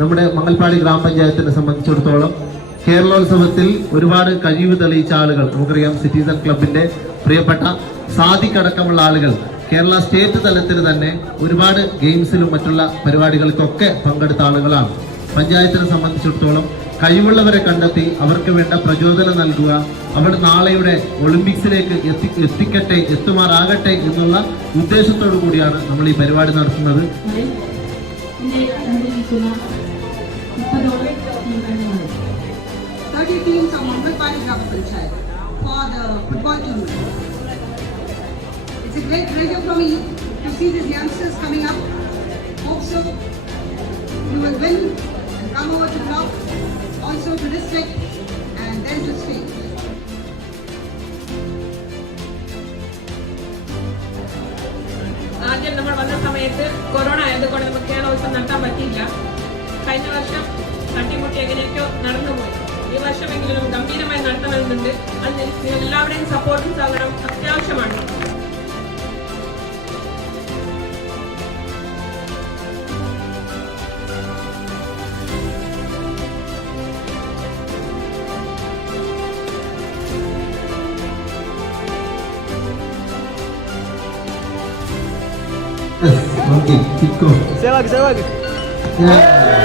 നമ്മുടെ മംഗൽപാടി ഗ്രാമപഞ്ചായത്തിനെ സംബന്ധിച്ചിടത്തോളം കേരളോത്സവത്തിൽ ഒരുപാട് കഴിവ് തെളിയിച്ച ആളുകൾ, നമുക്കറിയാം സിറ്റിസൺ ക്ലബിന്റെ പ്രിയപ്പെട്ട സാദിഖ് അടക്കമുള്ള ആളുകൾ കേരള സ്റ്റേറ്റ് തലത്തിൽ തന്നെ ഒരുപാട് ഗെയിംസിലും മറ്റുള്ള പരിപാടികൾക്കൊക്കെ പങ്കെടുത്ത ആളുകളാണ്. പഞ്ചായത്തിനെ സംബന്ധിച്ചിടത്തോളം കഴിവുള്ളവരെ കണ്ടെത്തി അവർക്ക് വേണ്ട പ്രചോദനം നൽകുക, അവർ നാളെയുടെ ഒളിമ്പിക്സിലേക്ക് എത്തുമാറാകട്ടെ എന്നുള്ള ഉദ്ദേശത്തോടു കൂടിയാണ് നമ്മൾ ഈ പരിപാടി നടത്തുന്നത്. It's a great pleasure for me to see these youngsters coming up. Hope so you will win and come over to block, also to district, and then to state. ആദ്യം നമ്മൾ വന്ന സമയത്ത് കൊറോണ ആയതുകൊണ്ട് നമുക്ക് കേരളോത്സവം നടത്താൻ പറ്റിയില്ല. കഴിഞ്ഞ വർഷം തട്ടിമുട്ടി എങ്ങനെയൊക്കെ നടന്നുപോയി. ഈ വർഷമെങ്കിലും ഗംഭീരമായി നടത്തണമെന്നുണ്ട്. അതിന് എല്ലാവരുടെയും സപ്പോർട്ടും സഹകരണം അത്യാവശ്യമാണ്. Okay, keep going. Sewa lagi. Yeah.